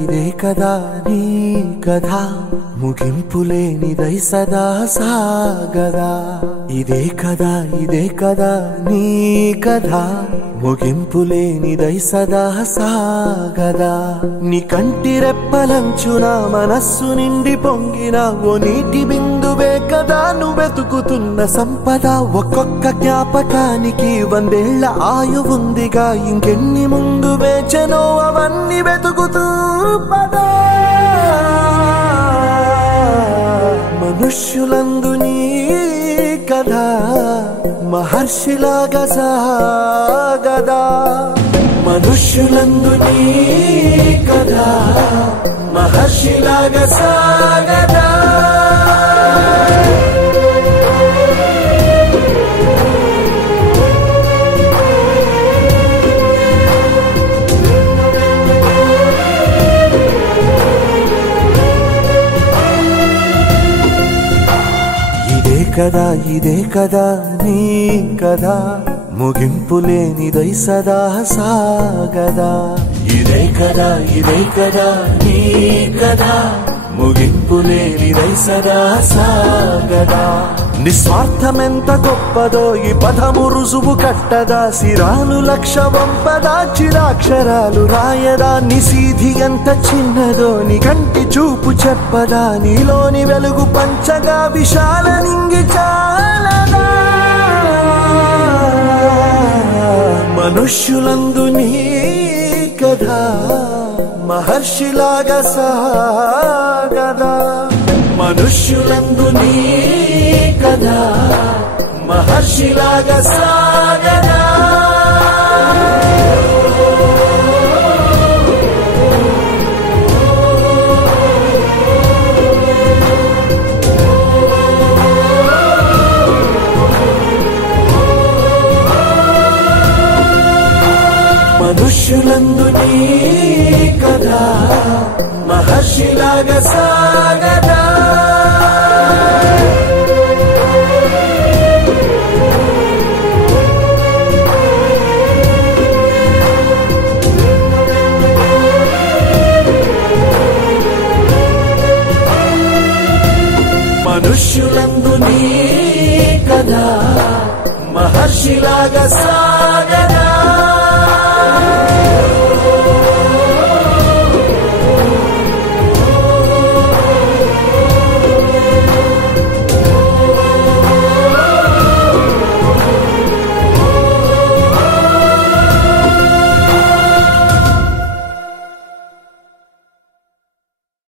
ఇదే కదా నీ కథ ముగింపులేనిదై సదా సాగదా ఇదే కదా నీ కథ ముగింపులేనిదై సదా సాగదా నీ కంటి రెప్పలంచున మనస్సు నిండి పొంగిన ఓ నీటి బిందువే కదా నువ్వెతుకుతున్న సంపద ఒక్కొక్క జ్ఞాపకానికి 100 ఏళ్ల ఆయువుందిగా ఇంకెన్ని ముందు వేచనో అవన్నీ వెతుకుతూ పదా మనుష్యులందు నీ కథ మహర్షిలాగా సాగదా మనుష్యులందు నీ కథ మహర్షిలాగా సాగదా ఇదే కదా నీ కథ ముగింపులేనిదై సదా సాగదా ఇదే కదా నీ కథ ముగింపులేనిదై సదా సాగదా నిస్వార్థమెంత గొప్పదో ఈ పదము రుజువు కట్టదా సిరాలు లక్ష వంపదా చిరాక్షరాలు రాయదా నిసీధి ఎంత చిన్నదో నీ కంటి చూపు చెప్పదా నీలోని వెలుగు పంచగా విశాల నింగి చాలదా మనుష్యులందు నీ కథ మహర్షిలాగా సాగదా మనుష్యులందు నీ కథ మహర్షిలాగా సాగదా మనుష్యులందు నీ కథ మహర్షిలాగా సాగదా మనుష్యులందు నీ కథ మహర్షిలాగా సాగదా